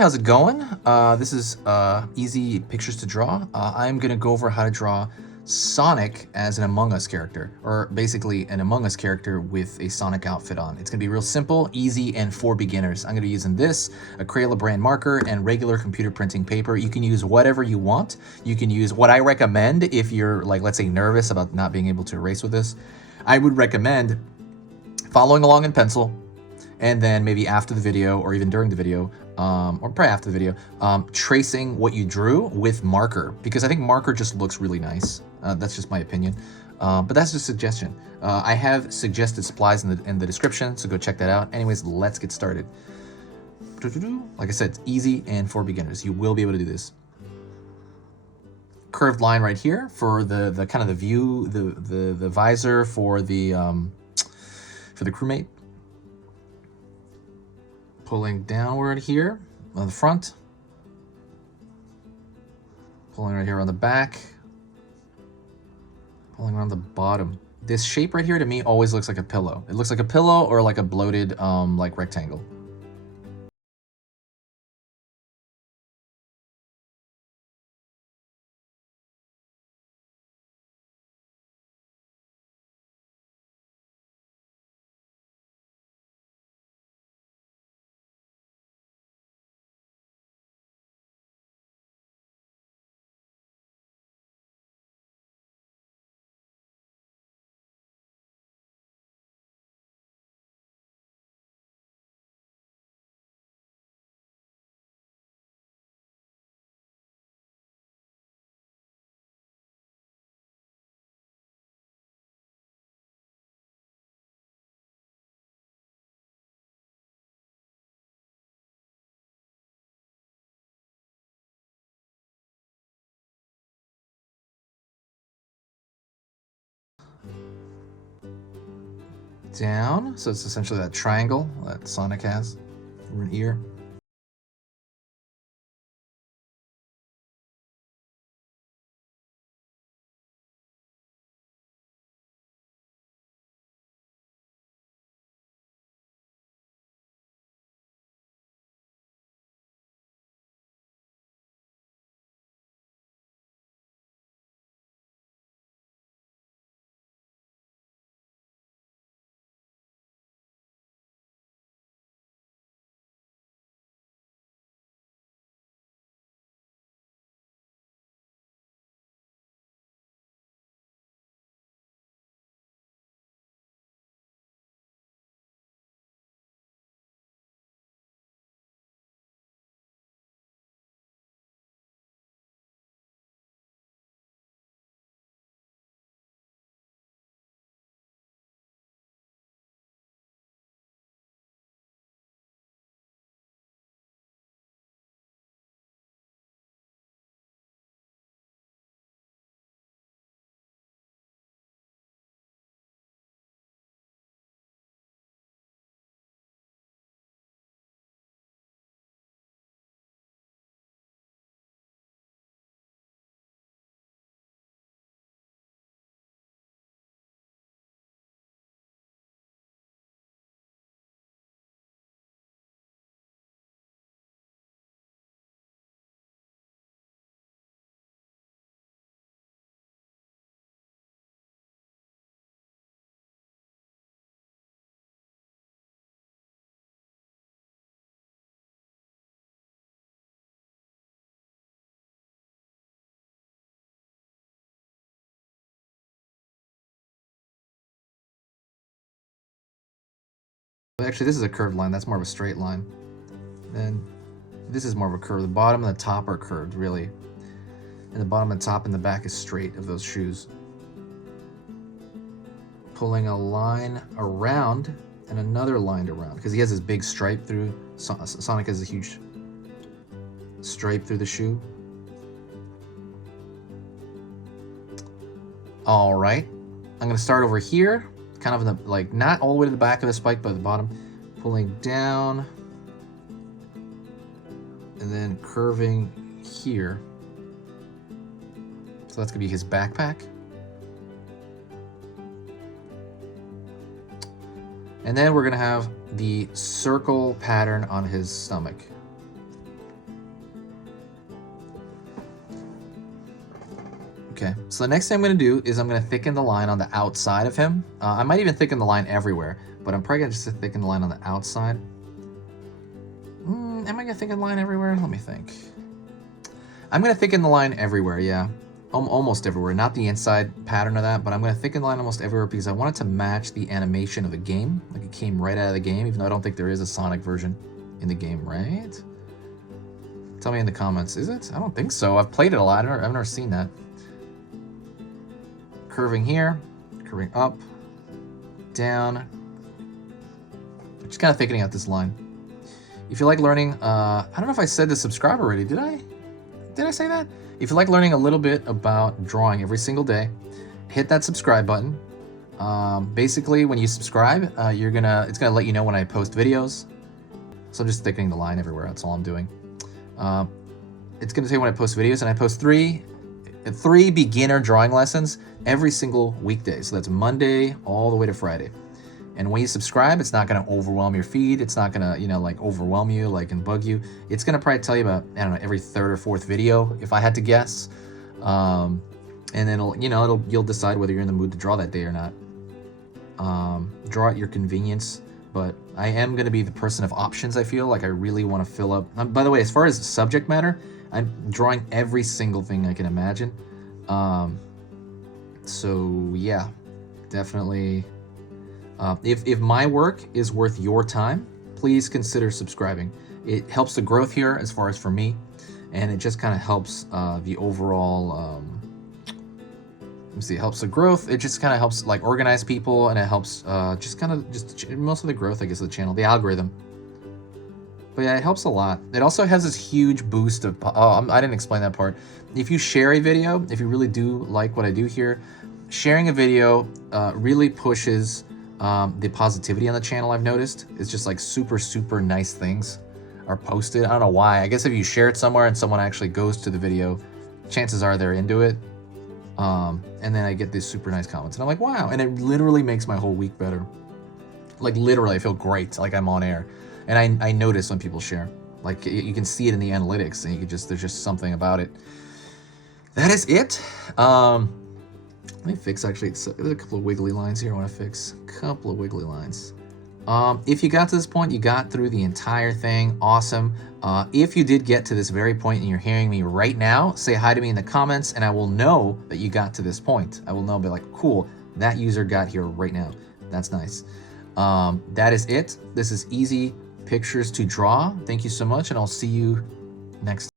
How's it going? This is Easy Pictures to Draw. I'm going to go over how to draw Sonic as an Among Us character, or basically an Among Us character with a Sonic outfit on. It's going to be real simple, easy, and for beginners. I'm going to be using this, a Crayola brand marker, and regular computer printing paper. You can use whatever you want. You can use what I recommend if you're, like, let's say, nervous about not being able to erase with this. I would recommend following along in pencil, and then maybe after the video or even during the video, or probably after the video, tracing what you drew with marker, because I think marker just looks really nice. That's just my opinion, but that's just a suggestion. I have suggested supplies in the description, so go check that out. Anyways, let's get started. Like I said, it's easy and for beginners. You will be able to do this. Curved line right here for the kind of the view, the visor for the crewmate. Pulling downward here on the front, pulling right here on the back, pulling around the bottom. This shape right here to me always looks like a pillow. It looks like a pillow or like a bloated like rectangle. Down, so it's essentially that triangle that Sonic has for an ear. Actually, this is a curved line. That's more of a straight line. Then this is more of a curve. The bottom and the top are curved, really. And the bottom and top and the back is straight of those shoes. Pulling a line around and another line around, because he has this big stripe through. Sonic has a huge stripe through the shoe. All right, I'm gonna start over here, kind of in the, like, not all the way to the back of the spike, but at the bottom, pulling down and then curving here. So that's gonna be his backpack. And then we're gonna have the circle pattern on his stomach. Okay, so the next thing I'm going to do is I'm going to thicken the line on the outside of him. I might even thicken the line everywhere, but I'm probably going to just thicken the line on the outside. Am I going to thicken the line everywhere? Let me think. I'm going to thicken the line everywhere, yeah. Almost everywhere. Not the inside pattern of that, but I'm going to thicken the line almost everywhere because I want it to match the animation of the game. Like it came right out of the game, even though I don't think there is a Sonic version in the game, right? Tell me in the comments, is it? I don't think so. I've played it a lot. I've never seen that. Curving here, curving up, down. Just kind of thickening out this line. If you like learning, I don't know if I said to subscribe already. Did I? Did I say that? If you like learning a little bit about drawing every single day, hit that subscribe button. Basically, when you subscribe, it's gonna let you know when I post videos. So I'm just thickening the line everywhere. That's all I'm doing. It's gonna say when I post videos, and I post three beginner drawing lessons every single weekday. So that's Monday all the way to Friday. And when you subscribe, it's not going to overwhelm your feed. It's not going to, like overwhelm you, like and bug you. It's going to probably tell you about, I don't know, every third or fourth video, if I had to guess. And then you'll decide whether you're in the mood to draw that day or not. Draw at your convenience. But I am going to be the person of options, I feel. Like I really want to fill up. By the way, as far as subject matter, I'm drawing every single thing I can imagine. So yeah, definitely. If my work is worth your time, please consider subscribing. It helps the growth here as far as for me, and it just kind of helps the overall. Let me see, it helps the growth. It just kind of helps like organize people, and it helps just most of the growth, I guess, of the channel, the algorithm. But yeah, it helps a lot. It also has this huge boost of. I didn't explain that part. If you share a video, if you really do like what I do here, sharing a video really pushes. The positivity on the channel, I've noticed, is just like super nice things are posted. I don't know why. I guess if you share it somewhere and someone actually goes to the video, chances are they're into it. And then I get these super nice comments, and I'm like, wow. And it literally makes my whole week better. Like literally, I feel great, like I'm on air. And I notice when people share. Like you can see it in the analytics, and there's just something about it. That is it. Let me fix, actually, there's a couple of wiggly lines here I want to fix. Couple of wiggly lines. If you got to this point, you got through the entire thing, awesome. If you did get to this very point and you're hearing me right now, say hi to me in the comments, and I will know that you got to this point. I will know, be like, cool, that user got here right now. That's nice. That is it. This is Easy Pictures to Draw. Thank you so much, and I'll see you next time.